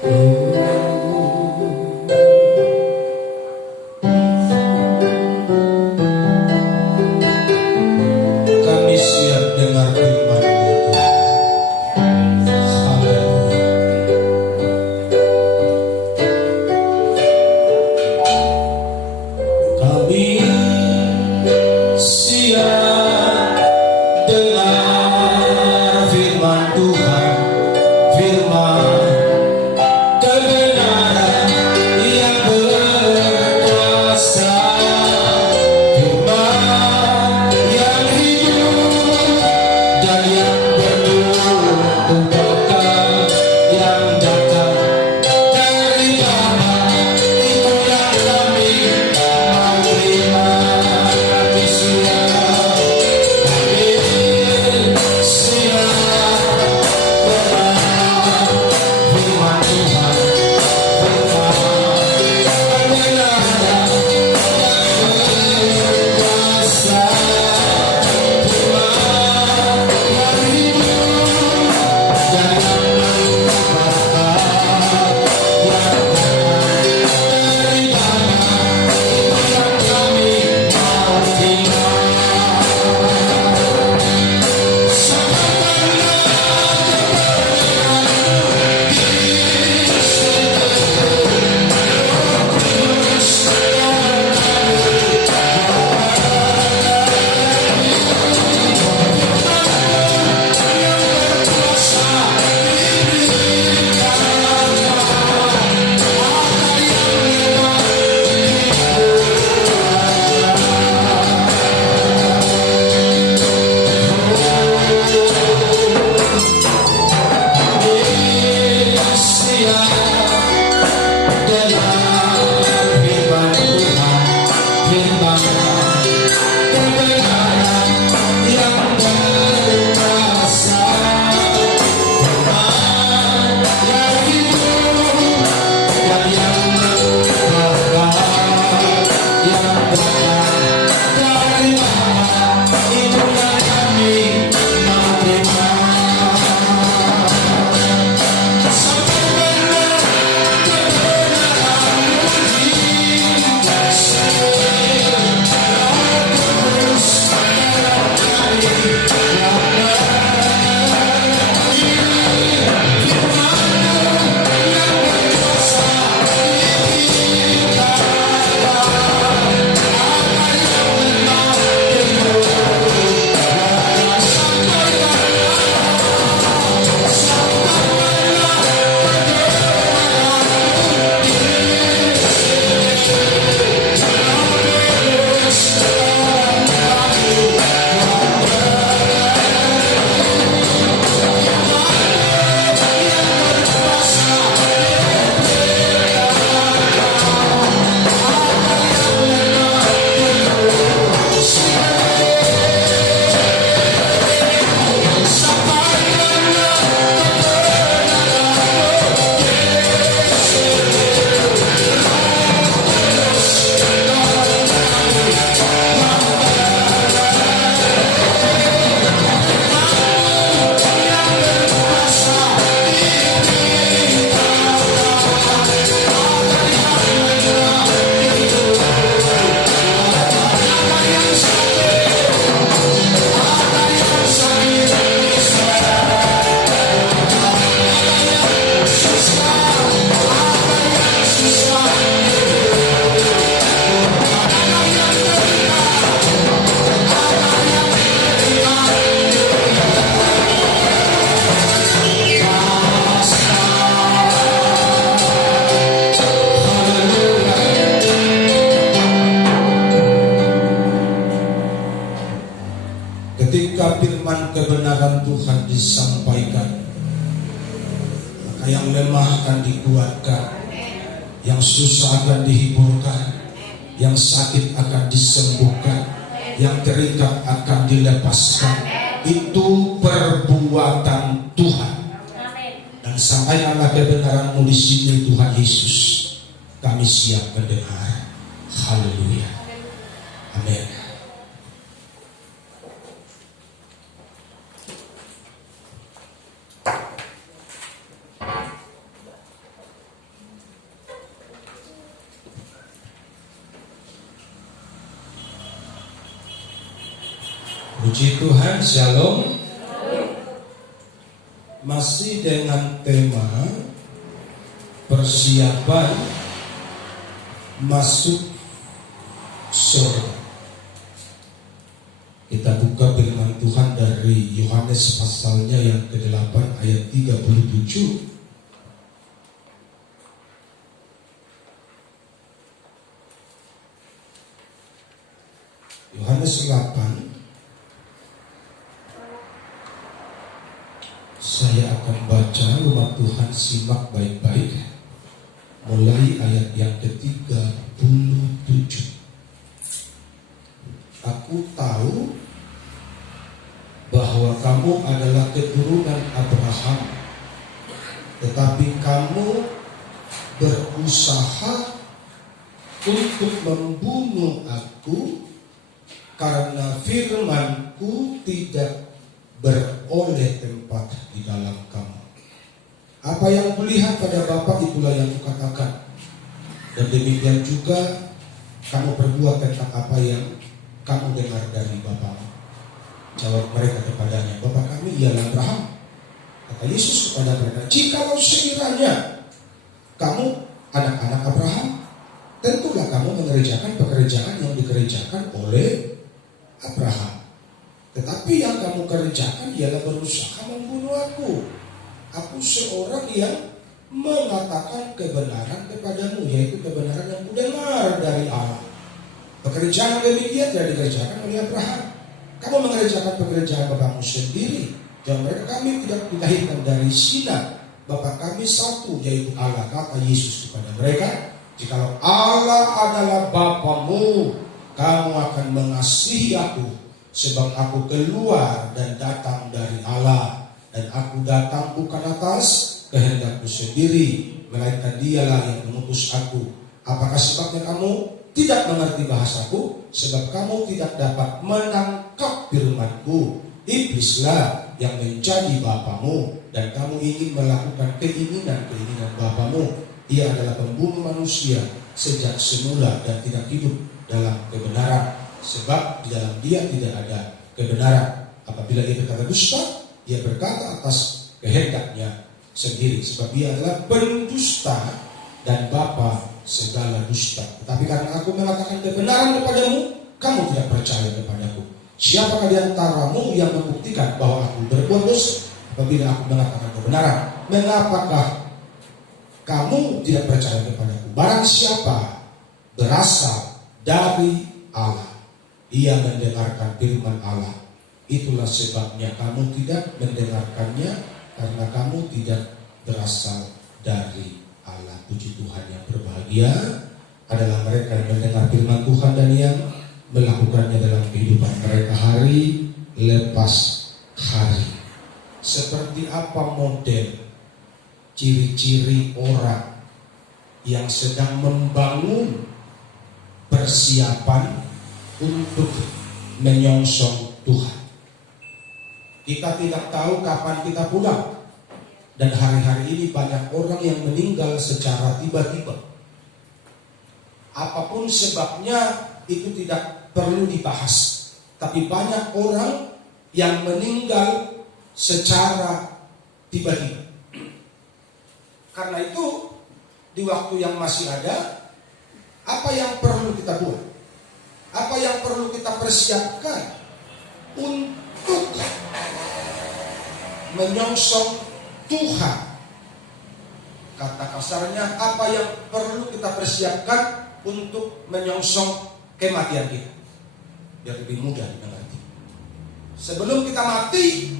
Kami siap dengar firman-Mu Tuhan. Haleluya. Kami siap dengar firman Tuhan, firman kebenaran yang berkuasa, firman yang hidup dan yang penuh berkah, yang datang dari Bapa. Itu yang kami mau terima. Kami siap dengar firman ketika firman kebenaran Tuhan disampaikan, maka yang lemah akan dikuatkan, yang susah akan dihiburkan, yang sakit akan disembuhkan, yang terikat akan dilepaskan. Itu perbuatan Tuhan. Dan sampaikanlah kebenaran-Mu di sini Tuhan Yesus. Kami siap mendengar. Haleluya. Amin. Puji Tuhan, Shalom. Masih dengan tema persiapan masuk surga. Kita buka firman Tuhan dari Yohanes pasalnya yang ke-8 ayat 37. Yohanes 8. Saya akan baca, umat Tuhan simak baik-baik. Mulai ayat yang ke-37. Aku tahu bahwa kamu adalah keturunan Abraham, tetapi kamu berusaha untuk membunuh aku karena firman-Ku tidak beroleh tempat di dalam kamu. Apa yang kulihat pada Bapa itulah yang kukatakan, dan demikian juga kamu berbuat tentang apa yang kamu dengar dari Bapamu. Jawab mereka kepadanya, Bapa kami ialah Abraham. Kata Yesus kepada mereka, jikalau sekiranya kamu anak-anak Abraham, tentulah kamu mengerjakan pekerjaan yang dikerjakan oleh Abraham. Tetapi yang kamu kerjakan ialah berusaha membunuh aku. Aku seorang yang mengatakan kebenaran kepadamu, yaitu kebenaran yang kudengar dari Allah. Pekerjaan demikian tidak dikerjakan oleh Abraham. Kamu mengerjakan pekerjaan bapamu sendiri. Jawab mereka, kami tidak dilahirkan dari zina. Bapa kami satu, yaitu Allah. Kata Yesus kepada mereka, jikalau Allah adalah Bapamu, kamu akan mengasihi aku, sebab aku keluar dan datang dari Allah, dan aku datang bukan atas kehendakku sendiri, melainkan Dialah yang mengutus aku. Apakah sebabnya kamu tidak mengerti bahasaku? Sebab kamu tidak dapat menangkap firman-Ku. Iblislah yang menjadi bapamu, dan kamu ingin melakukan keinginan-keinginan bapamu. Ia adalah pembunuh manusia sejak semula dan tidak hidup dalam kebenaran, sebab di dalam dia tidak ada kebenaran. Apabila ia berkata dusta, ia berkata atas kehendaknya sendiri, sebab dia adalah pendusta dan bapa segala dusta. Tetapi karena aku mengatakan kebenaran kepadamu, kamu tidak percaya kepadaku. Siapakah di antaramu yang membuktikan bahwa aku berbuat dosa? Apabila aku mengatakan kebenaran, mengapakah kamu tidak percaya kepadaku? Barang siapa berasal dari Allah, ia mendengarkan firman Allah. Itulah sebabnya kamu tidak mendengarkannya, karena kamu tidak berasal dari Allah. Puji Tuhan. Yang berbahagia adalah mereka yang mendengar firman Tuhan dan yang melakukannya dalam kehidupan mereka hari lepas hari. Seperti apa model ciri-ciri orang yang sedang membangun persiapan untuk menyongsong Tuhan. Kita tidak tahu kapan kita pulang. Dan hari-hari ini banyak orang yang meninggal secara tiba-tiba. Apapun sebabnya itu tidak perlu dibahas. Tapi banyak orang yang meninggal secara tiba-tiba. Karena itu di waktu yang masih ada, apa yang perlu kita buat? Apa yang perlu kita persiapkan untuk menyongsong Tuhan? Kata kasarnya, apa yang perlu kita persiapkan untuk menyongsong kematian kita? Biar lebih mudah dimengerti. Sebelum kita mati,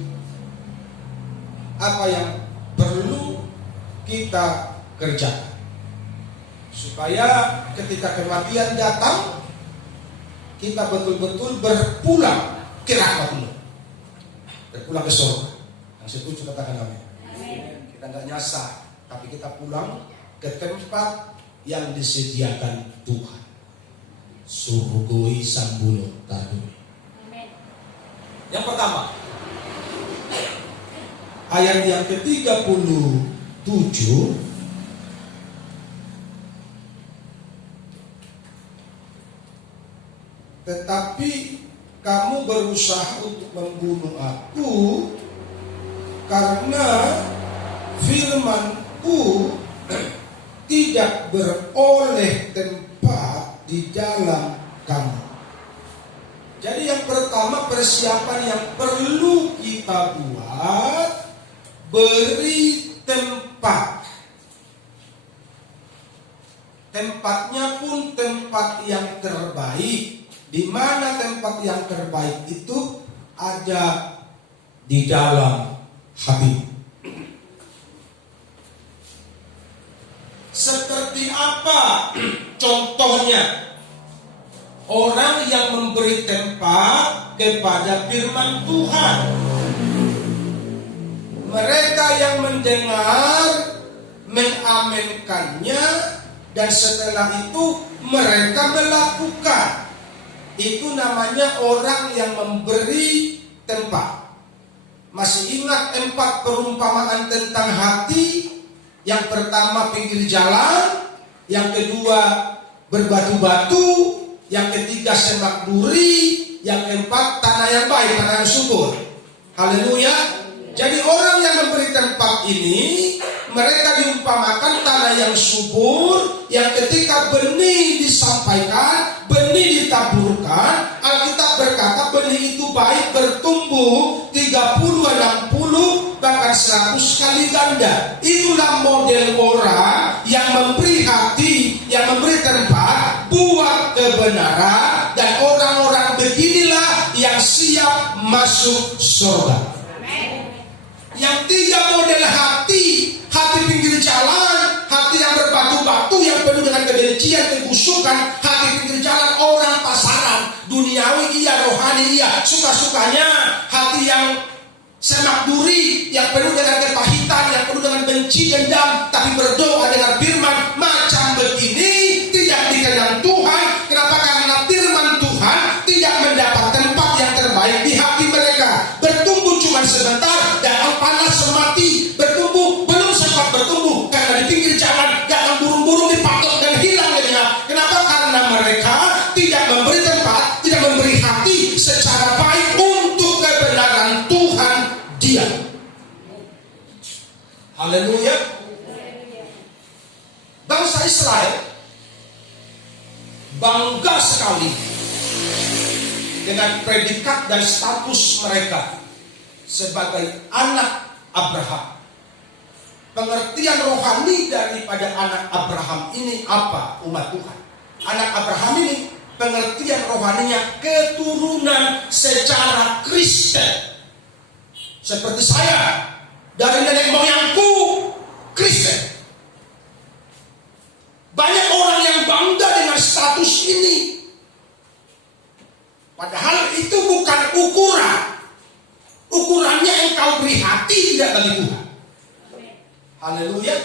apa yang perlu kita kerjakan supaya ketika kematian datang, kita betul-betul berpulang ke rahmat-Mu, berpulang ke surga. Yang setuju katakan amin. Kita nggak nyasar, tapi kita pulang ke tempat yang disediakan Tuhan. Surgoi sambulo tadui. Yang pertama, ayat yang ke-37, tetapi kamu berusaha untuk membunuh aku karena firman-Ku tidak beroleh tempat di dalam kamu. Jadi yang pertama, persiapan yang perlu kita buat, beri tempat. Tempatnya pun tempat yang terbaik. Di mana tempat yang terbaik itu ada di dalam hati. Seperti apa contohnya? Orang yang memberi tempat kepada firman Tuhan. Mereka yang mendengar, mengaminkannya, dan setelah itu mereka melakukan. Itu namanya orang yang memberi tempat. Masih ingat 4 perumpamaan tentang hati? Yang pertama pinggir jalan, yang kedua berbatu-batu, yang ketiga semak duri, yang keempat tanah yang baik, tanah yang subur. Haleluya. Jadi orang yang memberi tempat ini, mereka diumpamakan tanah yang subur, yang ketika benih disampaikan, benih ditaburkan, Alkitab berkata benih itu baik, bertumbuh 30, 60, bahkan 100 kali ganda. Itulah model orang yang memberi hati, yang memberi tempat buat kebenaran, dan orang-orang beginilah yang siap masuk surga. Yang 3 model hati, hati pinggir jalan, hati yang berbatu-batu, yang penuh dengan kebencian, kebusukan, hati pinggir jalan, orang pasaran, duniawi iya, rohani iya, suka-sukanya, hati yang semak duri, yang penuh dengan kepahitan, yang penuh dengan benci, dendam, tapi berdoa dengan firman. Macam begini tidak dikenal Tuhan. Kenapa? Karena firman Tuhan tidak mendapat tempat yang terbaik di hati mereka. Bertumbuh cuma sebentar, dan panas mati. Bertumbuh belum sempat bertumbuh, karena di pinggir jalan jangan burung-burung dipatok dan hilang lenyap. Kenapa? Karena mereka tidak memberi tempat, tidak memberi hati secara baik untuk kebenaran Tuhan dia. Haleluya. Bangsa Israel bangga sekali dengan predikat dan status mereka sebagai anak Abraham. Pengertian rohani daripada anak Abraham ini apa, umat Tuhan? Anak Abraham ini pengertian rohaninya keturunan secara Kristen. Seperti saya, dari nenek moyangku Kristen. Banyak orang yang bangga dengan status ini. Padahal itu bukan ukuran. Ukurannya engkau beri hati tidak bagi Tuhan. Haleluya.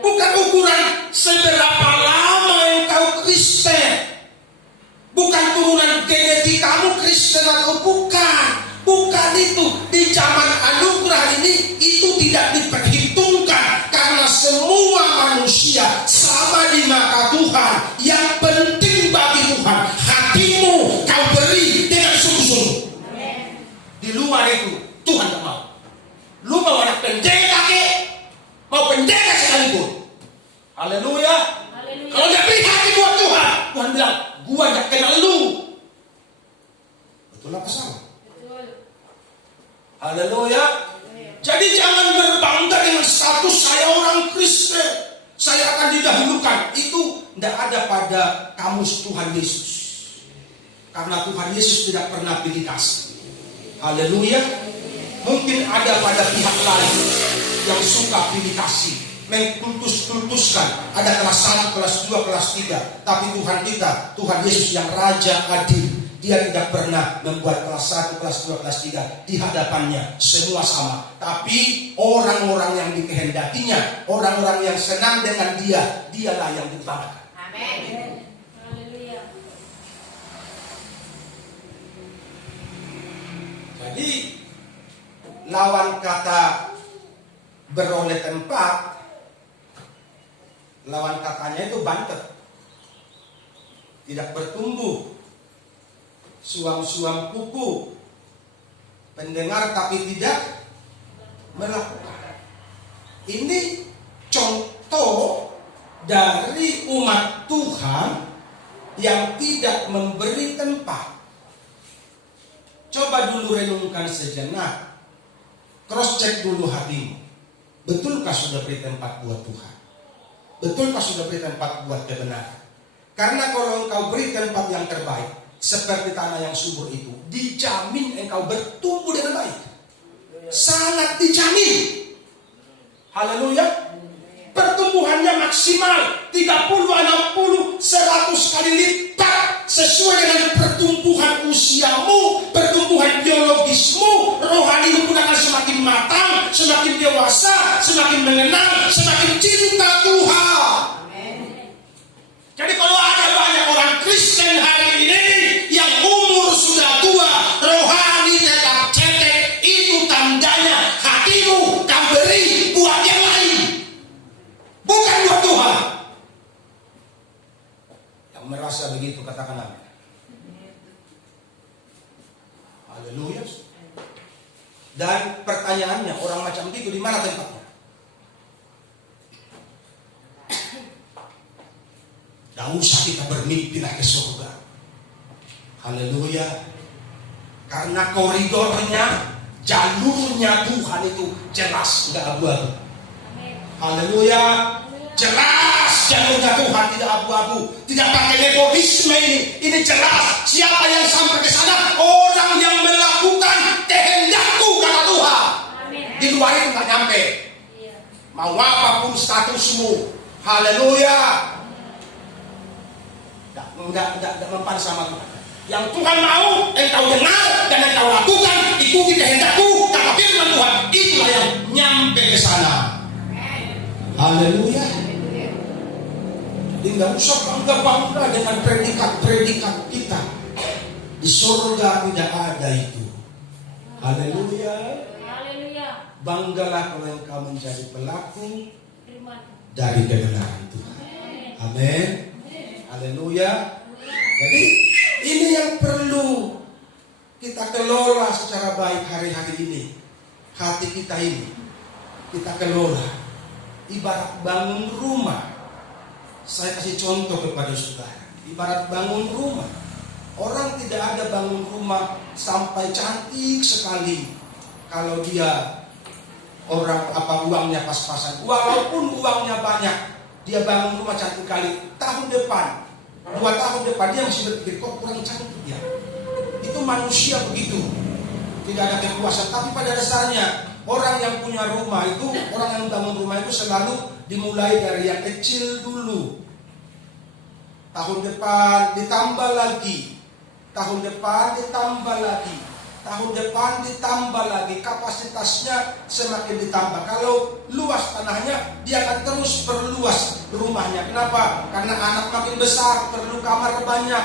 Bukan ukuran seberapa lama engkau Kristen. Bukan turunan genetikamu Kristen atau bukan. Bukan itu. Di zaman anugerah ini itu tidak diperhitungkan, karena semua manusia sama di mata Tuhan. Yang penting bagi Tuhan, hatimu kau beri dengan sungguh-sungguh. Di luar itu Tuhan tak mau. Lu mau anak pendeta ke, mau pendeta sekalipun. Haleluya. Kalau gak beri hati buat Tuhan, Tuhan bilang, gua gak kenal lu. Betul apa salah? Haleluya. Jadi jangan berbangga dengan status saya orang Kristen, saya akan didahulukan. Itu tidak ada pada kamus Tuhan Yesus. Karena Tuhan Yesus tidak pernah pilih kasih. Haleluya. Mungkin ada pada pihak lain yang suka pilih kasih, mengkultus-kultuskan. Ada kelas 1, kelas 2, kelas 3. Tapi Tuhan kita, Tuhan Yesus yang Raja adil, Dia tidak pernah membuat kelas 1, kelas 2, kelas 3. Di hadapannya semua sama. Tapi orang-orang yang dikehendakinya, orang-orang yang senang dengan Dia, Dialah yang diutamakan. Amin. Haleluya. Jadi lawan kata beroleh tempat, lawan katanya itu banter, tidak bertumbuh, suam-suam kuku, pendengar tapi tidak melakukan. Ini contoh dari umat Tuhan yang tidak memberi tempat. Coba dulu renungkan sejenak, cross check dulu hatimu. Betulkah sudah beri tempat buat Tuhan? Betulkah sudah beri tempat buat kebenaran? Karena kalau engkau beri tempat yang terbaik, seperti tanah yang subur itu, dijamin engkau bertumbuh dengan baik. Sangat dijamin. Haleluya. Pertumbuhannya maksimal 30, 60, 100 kali lipat sesuai dengan pertumbuhan usiamu, pertumbuhan biologismu. Rohanimu pun akan semakin matang, semakin dewasa, semakin mengenal, semakin cinta Tuhan. Jadi kalau ada banyak orang Kristen hari ini yang umur sudah tua, rohani tetap cetek, itu tandanya hatimu kan beri buat yang lain, bukan buat Tuhan. Yang merasa begitu katakan amin. Haleluya. Dan pertanyaannya, orang macam itu di mana tempatnya? Tidak usah kita bermimpilah ke surga. Haleluya. Karena koridornya, jalurnya Tuhan itu jelas, tidak abu-abu. Haleluya. Jelas jalurnya Tuhan, tidak abu-abu. Tidak pakai nepotisme ini. Ini jelas. Siapa yang sampai ke sana? Orang yang melakukan kehendakku, kata Tuhan. Di luar itu nggak nyampe. Mau apapun statusmu. Haleluya. Tidak mempan sama Tuhan. Yang Tuhan mau, engkau dengar dan engkau lakukan, ikuti kehendakku, kata firman Tuhan. Itulah yang nyampe ke sana. Haleluya. Jadi nggak usah bangga-bangga dengan predikat-predikat kita. Di surga tidak ada itu. Haleluya. Banggalah kalau engkau menjadi pelaku dari kebenaran Tuhan. Amin. Haleluya. Jadi ini yang perlu kita kelola secara baik hari-hari ini. Hati kita ini kita kelola. Ibarat bangun rumah. Saya kasih contoh kepada saudara. Ibarat bangun rumah. Orang tidak ada bangun rumah sampai cantik sekali kalau dia orang uangnya pas-pasan. Walaupun uangnya banyak, dia bangun rumah cantik kali. Tahun depan, 2 tahun depan dia masih berpikir kok kurang cantik ya. Itu manusia begitu, tidak ada kepuasan. Tapi pada dasarnya orang yang punya rumah itu, orang yang bangun rumah itu selalu dimulai dari yang kecil dulu. Tahun depan ditambah lagi, tahun depan ditambah lagi, tahun depan ditambah lagi, kapasitasnya semakin ditambah. Kalau luas tanahnya, dia akan terus perluas rumahnya. Kenapa? Karena anak makin besar, perlu kamar banyak.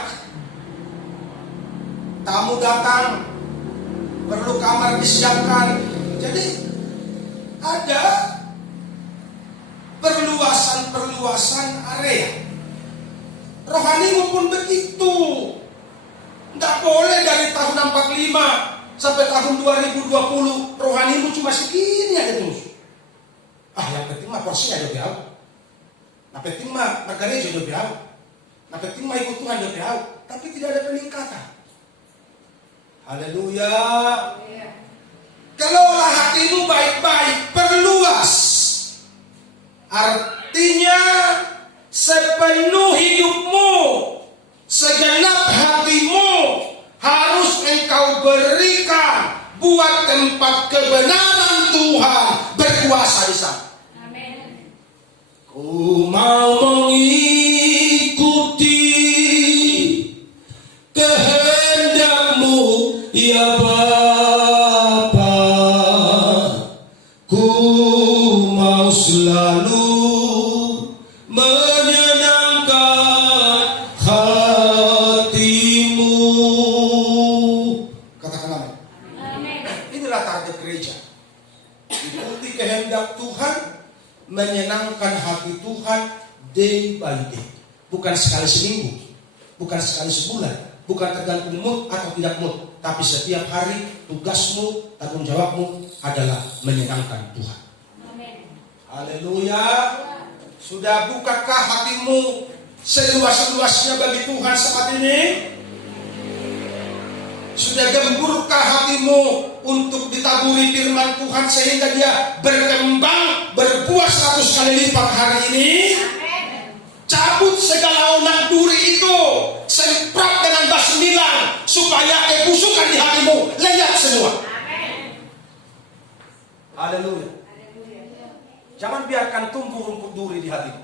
Tamu datang, perlu kamar disiapkan. Jadi ada perluasan area. Rohanimu pun begitu. Tidak boleh dari tahun 45 sampai tahun 2020 rohanimu cuma segini aja terus. Yang penting mah porsi aja jauh. Yang penting mah margarejo jauh. Yang penting mah ikut Tuhan jauh. Tapi tidak ada peningkatan. Haleluya. Kelola hatimu baik-baik, perluas. Artinya sepenuh hidupmu, segenap hatimu harus engkau berikan buat tempat kebenaran Tuhan berkuasa di sana. Amin. Ku mau mengikuti kehendak-Mu ya Bapa. Ku mau selalu menyenangkan hatimu. Katakan amin. Inilah target gereja. Ikuti kehendak Tuhan, menyenangkan hati Tuhan day by day. Bukan sekali seminggu, bukan sekali sebulan, bukan tergantung mood atau tidak mood, tapi setiap hari tugasmu, tanggung jawabmu adalah menyenangkan Tuhan. Haleluya. Sudah bukakah hatimu seluas-luasnya bagi Tuhan saat ini? Sudah gemburkah hatimu untuk ditaburi firman Tuhan sehingga dia berkembang, berbuah 100 kali lipat hari ini? Cabut segala onak duri itu, semprot dengan basmilah supaya kebusukan di hatimu lenyap semua. Haleluya. Jangan biarkan tumbuh rumput duri di hatimu.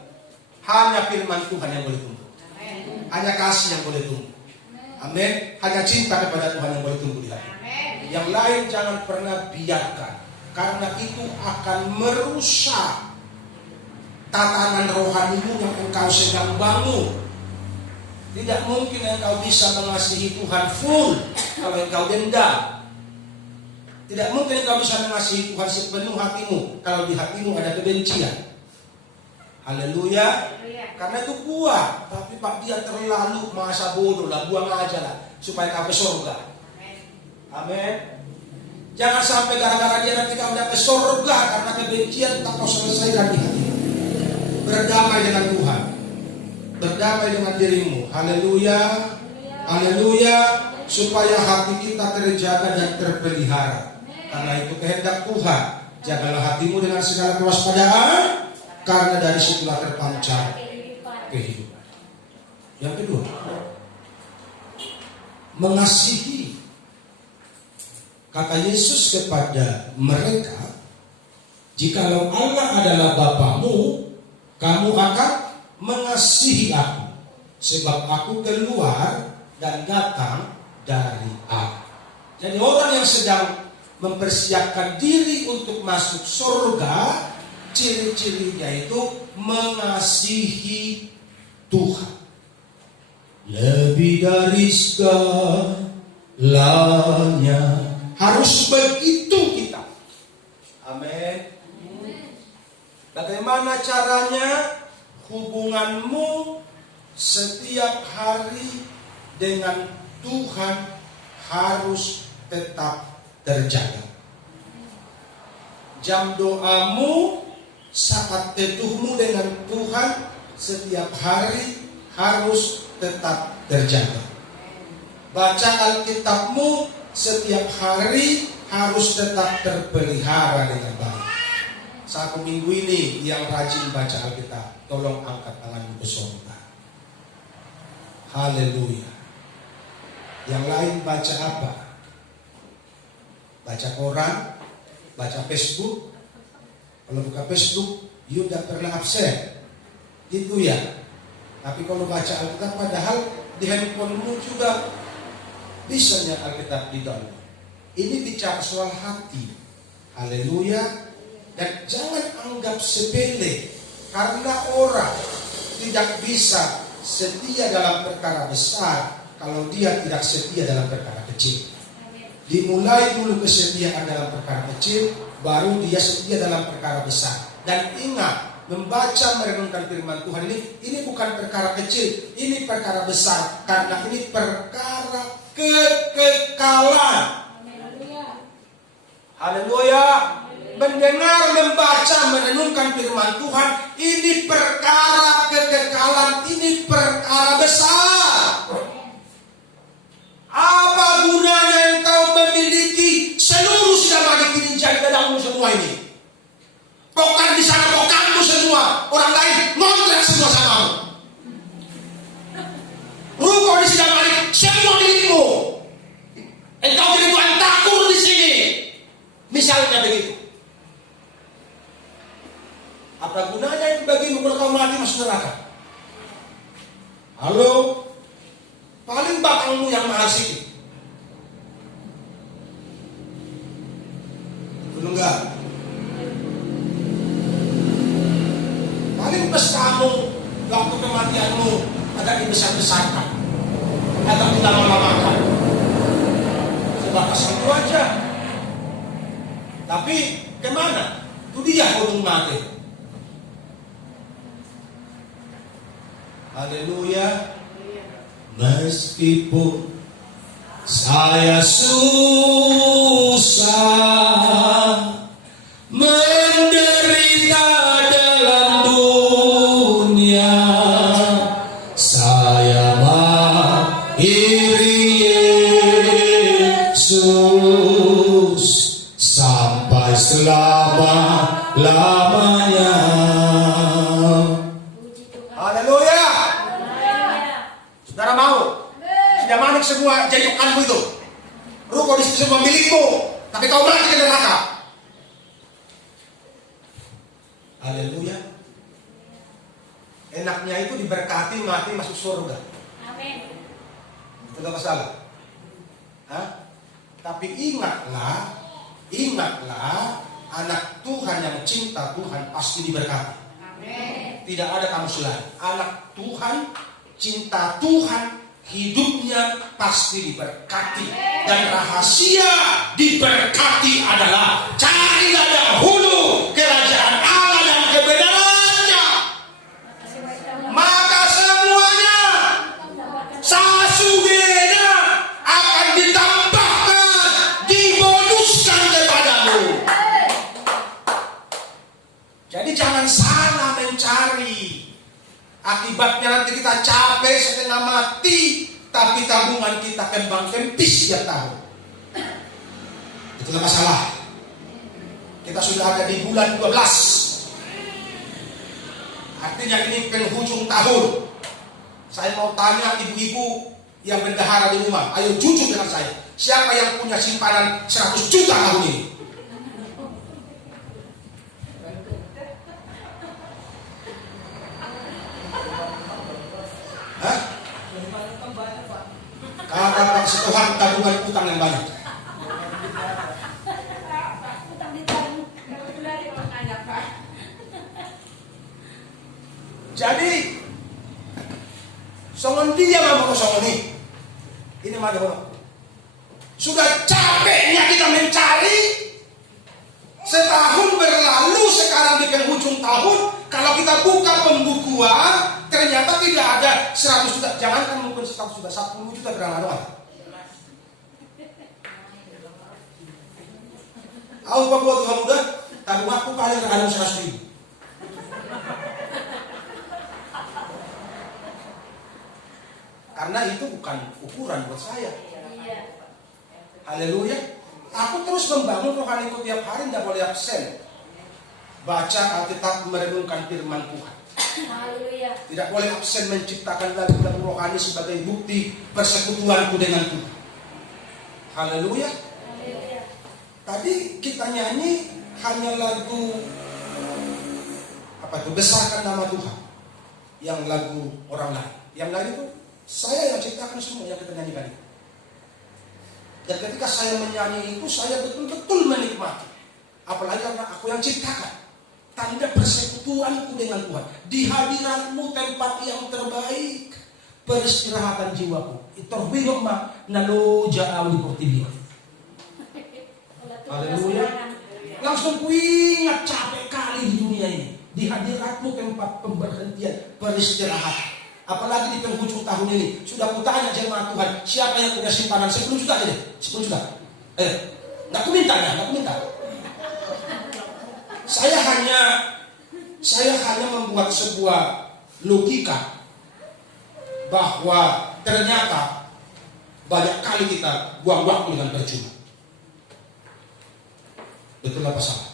Hanya firman Tuhan yang boleh tumbuh. Hanya kasih yang boleh tumbuh. Amin. Hanya cinta kepada Tuhan yang boleh tumbuh di hati. Yang lain jangan pernah biarkan, karena itu akan merusak tatanan rohanimu yang engkau sedang bangun. Tidak mungkin engkau bisa mengasihi Tuhan full kalau engkau dendam. Tidak mungkin engkau bisa mengasihi Tuhan sepenuh hatimu kalau di hatimu ada kebencian. Haleluya. Karena itu buah. Tapi Pak, dia terlalu masa bodoh lah, buang aja lah supaya kau ke surga. Amin. Jangan sampai gara-gara dia nanti kau udah ke surga karena kebencian tak kau selesaikan di hati. Berdamai dengan Tuhan, berdamai dengan dirimu. Haleluya. Haleluya. Supaya hati kita terjaga dan terpelihara. Karena itu kehendak Tuhan. Jagalah hatimu dengan segala kewaspadaan, karena dari situlah terpancar kehidupan. Yang kedua, mengasihi. Kata Yesus kepada mereka, jikalau Allah adalah Bapamu, kamu akan mengasihi aku, sebab aku keluar dan datang dari Allah. Jadi orang yang sedang mempersiapkan diri untuk masuk surga, ciri-cirinya itu mengasihi Tuhan lebih dari segalanya. Harus begitu kita. Amin. Bagaimana caranya? Hubunganmu setiap hari dengan Tuhan harus tetap terjaga. Jam doamu, saat teduhmu dengan Tuhan setiap hari harus tetap terjaga. Baca Alkitabmu setiap hari harus tetap terpelihara dengan baik. Satu minggu ini yang rajin baca Alkitab, tolong angkat tanganmu ke surga. Haleluya. Yang lain baca apa? Baca koran, baca Facebook. Kalau buka Facebook, you tidak pernah absen. Gitu ya. Tapi kalau baca Alkitab, padahal di handphonemu juga bisa Alkitab di download. Ini bicara soal hati. Haleluya. Dan jangan anggap sepele, karena orang tidak bisa setia dalam perkara besar kalau dia tidak setia dalam perkara kecil. Dimulai dulu kesetiaan dalam perkara kecil, baru dia setia dalam perkara besar. Dan ingat, membaca merenungkan firman Tuhan ini bukan perkara kecil, ini perkara besar, karena ini perkara kekekalan. Haleluya. Mendengar, membaca, merenungkan firman Tuhan, ini perkara kekekalan, ini perkara besar. Apa gunanya engkau memiliki seluruh sidang ini jadi dadamu semua ini? Pokan di sana, pokanmu semua, orang lain ngontrak semua samamu. Ruko di sidang semua milikmu. Engkau jadi tuan takur di sini. Misalnya begitu. Apa gunanya itu bagimu kalau kau mati masuk neraka? Halo? Paling batangmu yang mahal sedikit. Belum enggak? Paling pestamu waktu kematianmu agak dibesar-besarkan atau dilama-lamakan. Sebatas itu aja. Tapi kemana? Itu dia gunung mati. Haleluya. Meskipun Saya susah menderita dalam dunia, saya mengiringi Yesus sampai selama-lamanya. Haleluya. Saudara mau? Sudah manik semua jadi bukanmu itu. Ruko di semua milikmu, tapi kau mati ke neraka. Haleluya. Enaknya itu diberkati mati masuk surga. Amin. Betul apa salah? Hah? Tapi ingatlah anak Tuhan yang cinta Tuhan pasti diberkati. Amin. Tidak ada kamu selain. Anak Tuhan, cinta Tuhan, hidupnya pasti diberkati. Dan rahasia diberkati adalah carilah dahulu kerajaan Allah dan kebenarannya, maka semuanya sasudena akan ditambahkan, dibonuskan kepadamu. Jadi jangan salah mencari. Akibatnya nanti kita capek setengah mati, tapi tabungan kita kembang kempis tiap tahun. Itulah masalah. Kita sudah ada di bulan 12. Artinya ini penghujung tahun. Saya mau tanya ibu-ibu yang bendahara di rumah, ayo jujur dengan saya. Siapa yang punya simpanan 100 juta tahun ini? Hah? Karena Tuhan tabungan utang yang banyak. Jadi songon dia mau songon ini mah ada. Sudah capeknya kita mencari, setahun berlalu, sekarang di penghujung tahun, kalau kita buka pembukuan ternyata tidak ada 100 juta. Jangankan mungkin 100 juta, 10 juta berapa? Aku buat Tuhan muda, tabung aku paling terkadang 100 ribu. Karena itu bukan ukuran buat saya. Haleluya. Aku terus membangun rohaniku tiap hari, tidak boleh absen. Baca Alkitab, merenungkan firman Tuhan. Haleluya. Tidak boleh absen menciptakan lagu-lagu rohani sebagai bukti persekutuanku dengan Tuhan. Haleluya. Tadi kita nyanyi hanya lagu apa itu, besarkan nama Tuhan. Yang lagu orang lain. Yang lain itu saya yang ciptakan semua yang kita nyanyikan itu. Dan ketika saya menyanyi itu, saya betul-betul menikmati. Apalagi karena aku yang ciptakan. Tanda persekutuanku dengan Tuhan. Di hadiratmu tempat yang terbaik, peristirahatan jiwaku. Itorbihom ma nalo ja'aw di portibio. Haleluya. Langsung ku ingat capek kali di dunia ini. Di hadiratmu tempat pemberhentian, peristirahatan. Apalagi di penghujung tahun ini. Sudah kutanya jemaat Tuhan, siapa yang punya simpanan 10 juta aja deh? 10 juta. Nggak ku minta. Saya hanya membuat sebuah logika bahwa ternyata banyak kali kita buang waktu dengan percuma. Betul apa salah?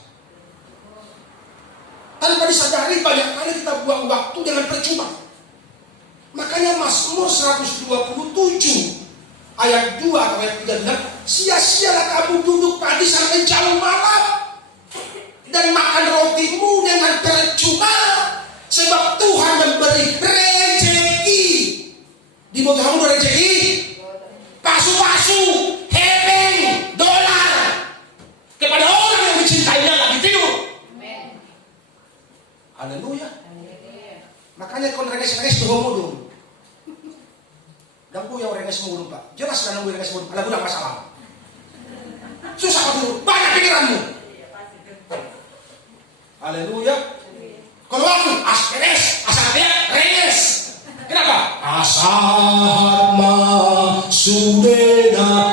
Tanpa disadari banyak kali kita buang waktu dengan percuma. Makanya Mazmur 127 ayat 2 atau ayat 3 bilang, sia-sialah kamu duduk pagi sampai jauh malam dan makan rotimu dengan percuma, sebab Tuhan memberi rezeki. Di bawah kamu ada rezeki, pasu-pasu, hepeng, dolar kepada orang yang mencintainya lagi tidur. Haleluya. Makanya kon reges-reges tuh mudun. Dan ku yang reges mudun Pak. Jelas kan nunggu reges mudun. Ada budak masalah. Susah kau dulu. Banyak pikiranmu. Haleluya. Kalau aku asperes, asal dia reges. Kenapa? Asal ma sudena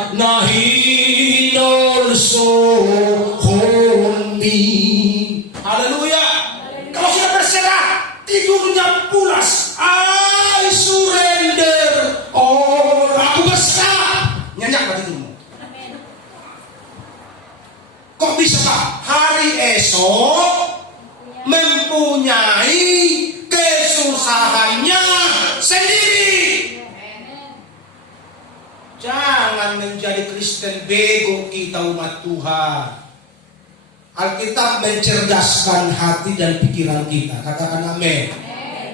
sebab hari esok mempunyai kesusahannya sendiri. Jangan menjadi Kristen bego kita umat Tuhan. Alkitab mencerdaskan hati dan pikiran kita. Katakan amin.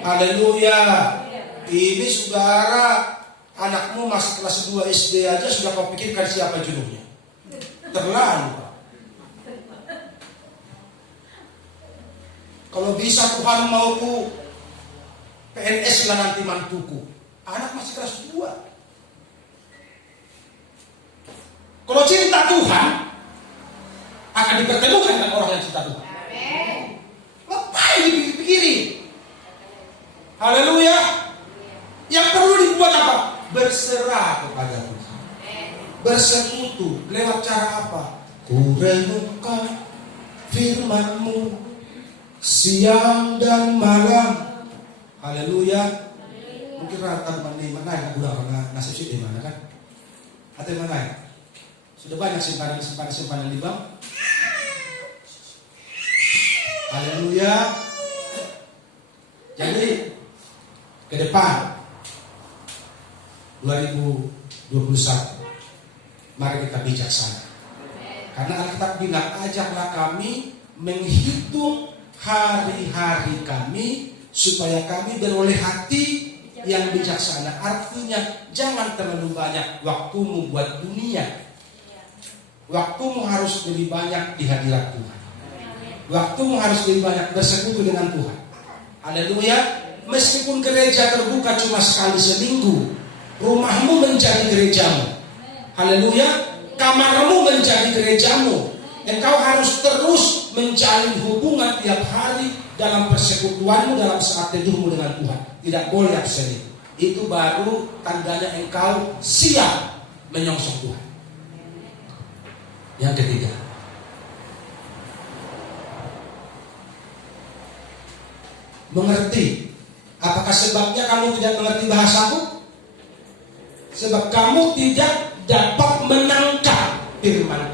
Haleluya. Ini saudara, anakmu masih kelas 2 SD aja sudah kau pikirkan siapa judulnya. Terlalu. Kalau bisa Tuhan mauku PNS lah nanti mantuku. Anak masih kelas 2. Kalau cinta Tuhan akan dipertemukan dengan orang yang cinta Tuhan. Ngapain dipikir-pikirin? Haleluya. Yang perlu dibuat apa? Berserah kepada Tuhan. Bersekutu. Lewat cara apa? Ku renungkan firman-Mu siang dan malam. Haleluya. Mungkin rata mana yang udah pernah nasib sih di mana kan? Atau mana ya? Sudah banyak simpanan di bank. Haleluya. Jadi ke depan 2021 mari kita bijaksana. Karena Alkitab bilang, ajaklah kami menghitung hari-hari kami supaya kami beroleh hati yang bijaksana. Artinya jangan terlalu banyak waktumu buat dunia. Waktumu harus lebih banyak di hadirat Tuhan. Waktumu harus lebih banyak bersekutu dengan Tuhan. Haleluya. Meskipun gereja terbuka cuma sekali seminggu, rumahmu menjadi gerejamu. Haleluya. Kamarmu menjadi gerejamu. Engkau harus terus menjalin hubungan tiap hari dalam persekutuanmu, dalam saat teduhmu dengan Tuhan. Tidak boleh absen. Itu baru tandanya engkau siap menyongsong Tuhan. Yang ketiga, mengerti. Apakah sebabnya kamu tidak mengerti bahasaku? Sebab kamu tidak dapat menangkap firman.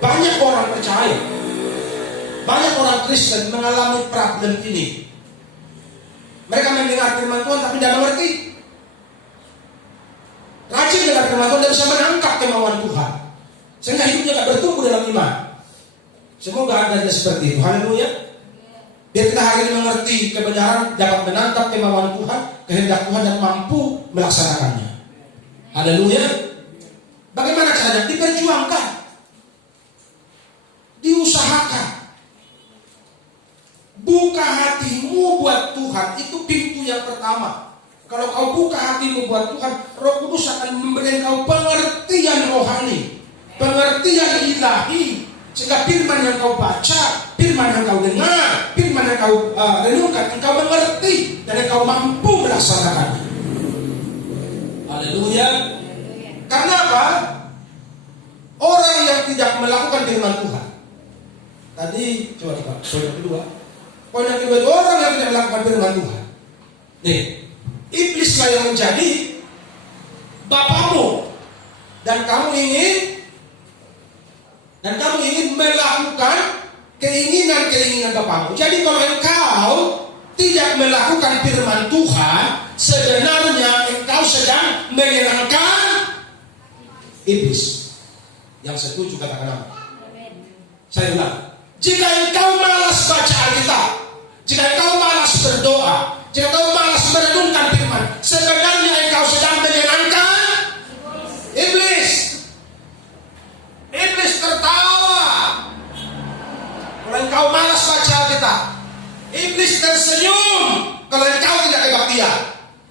Banyak orang percaya, banyak orang Kristen mengalami problem ini. Mereka mendengar firman Tuhan tapi tidak mengerti. Rajin dengar firman Tuhan, tidak bisa menangkap kemauan Tuhan, sehingga hidupnya tidak bertumbuh dalam iman. Semoga Anda seperti itu. Haleluya. Biar kita hari ini mengerti kebenaran, dapat menangkap kemauan Tuhan, kehendak Tuhan, dan mampu melaksanakannya. Haleluya. Bagaimana caranya? Diperjuangkan, diusahakan. Buka hatimu buat Tuhan, itu pintu yang pertama. Kalau kau buka hatimu buat Tuhan, Roh Kudus akan memberi kau pengertian rohani, pengertian ilahi, sehingga firman yang kau baca, firman yang kau dengar, firman yang kau renungkan, engkau mengerti dan engkau mampu melaksanakannya. Haleluya. Karena apa? Orang yang tidak melakukan firman Tuhan. Tadi coba poin yang kedua. Poin yang kedua itu orang yang tidak melakukan firman Tuhan. Nih, iblislah yang menjadi bapamu, dan kamu ingin melakukan keinginan bapamu. Jadi kalau engkau tidak melakukan firman Tuhan, sebenarnya engkau sedang menyenangkan iblis. Yang setuju katakan apa? Saya bilang, jika engkau malas baca Alkitab, jika engkau malas berdoa, jika engkau malas merenungkan firman, sebenarnya engkau sedang menyenangkan iblis. Iblis tertawa kalau engkau malas baca Alkitab. Iblis tersenyum kalau engkau tidak kebaktian.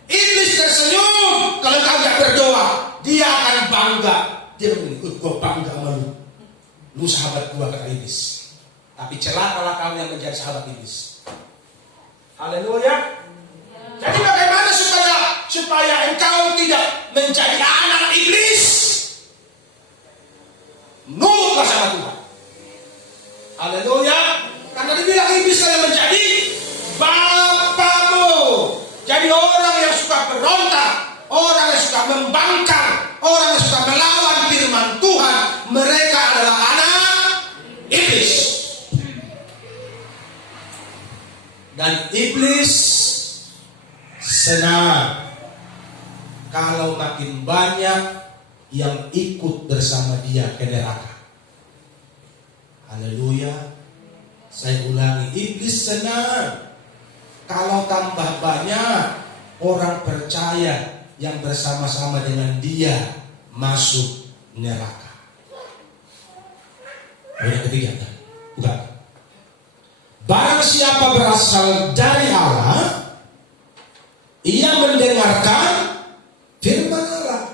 Iblis tersenyum kalau engkau tidak berdoa. Dia akan bangga. Dia bilang, gue bangga sama lu. Lu sahabat gue, kata iblis. Tapi celakalah kamu yang menjadi sahabat iblis. Haleluya. Jadi bagaimana supaya engkau tidak menjadi anak iblis? Nurutlah sama Tuhan. Haleluya. Karena dibilang iblis yang menjadi bapamu. Jadi orang yang suka berontak, orang yang suka membangkang, orang yang suka melawan firman Tuhan, mereka adalah anak Dan iblis senang kalau makin banyak yang ikut bersama dia ke neraka. Haleluya. Saya ulangi, iblis senang kalau tambah banyak orang percaya yang bersama-sama dengan dia masuk neraka. Yang ketiga, bukan. Barang siapa berasal dari Allah, ia mendengarkan firman Allah.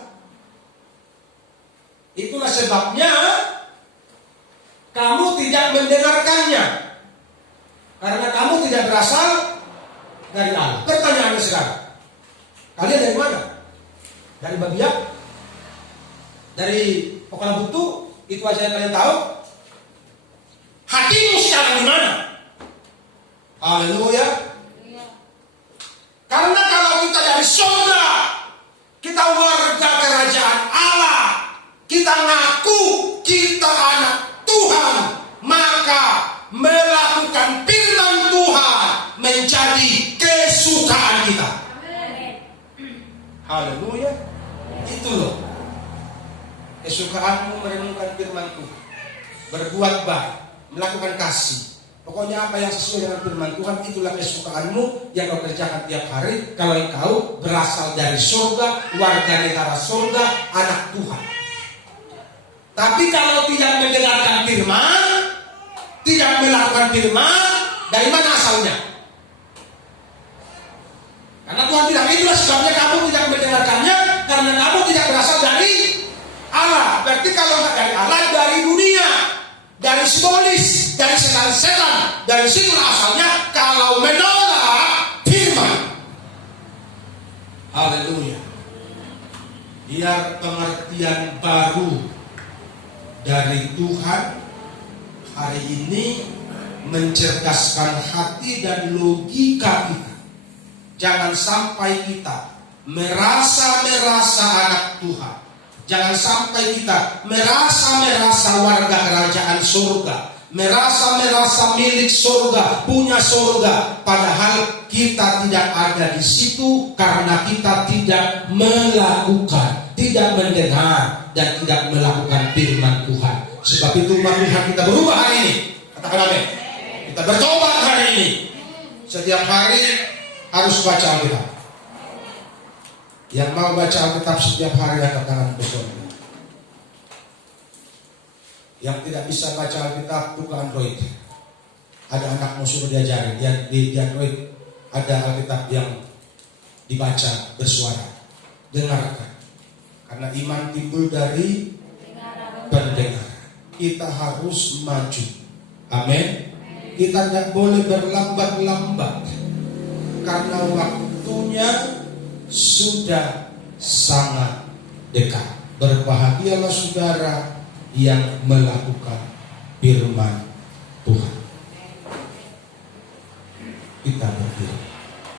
Itulah sebabnya kamu tidak mendengarkannya, karena kamu tidak berasal dari Allah. Pertanyaannya sekarang, kalian dari mana? Dari Babiak? Dari Pokala Butu? Itu aja yang kalian tahu? Hatimu sekarang di mana? Haleluya. Karena kalau kita dari surga, kita warga kerajaan Allah, kita ngaku kita anak Tuhan, maka melakukan firman Tuhan menjadi kesukaan kita. Haleluya. Itu loh, kesukaanmu merenungkan firman Tuhan, berbuat baik, melakukan kasih. Pokoknya apa yang sesuai dengan firman Tuhan, itulah kesukaanmu yang kau kerjakan tiap hari. Kalau engkau berasal dari surga, warga negara surga, anak Tuhan. Tapi kalau tidak mendengarkan firman, tidak melakukan firman, dari mana asalnya? Karena Tuhan bilang, itulah sebabnya kamu tidak mendengarkannya, karena kamu tidak berasal dari Allah. Berarti kalau nggak dari Allah, dari dunia, dari simbolis, dari setan-setan. Dari situ asalnya kalau menolak firman. Haleluya. Biar pengertian baru dari Tuhan hari ini mencerdaskan hati dan logika kita. Jangan sampai kita merasa anak Tuhan. Jangan sampai kita merasa warga kerajaan surga, merasa milik surga, punya surga, padahal kita tidak ada di situ karena kita tidak melakukan, tidak mendengar, dan tidak melakukan firman Tuhan. Sebab itu umat Tuhan kita berubah hari ini. Katakan amin. Kita bertobat hari ini. Setiap hari harus baca Alkitab. Yang mau baca Alkitab setiap hari angkat tangan ke surga. Yang tidak bisa baca Alkitab buka Android. Ada anakmu suruh diajarin. Di Android ada Alkitab yang dibaca bersuara. Dengarkan. Karena iman timbul dari pendengar. Kita harus maju. Amin. Kita tidak boleh berlambat-lambat. Karena waktunya sudah sangat dekat. Berbahagialah saudara yang melakukan firman Tuhan. Kita berdiri.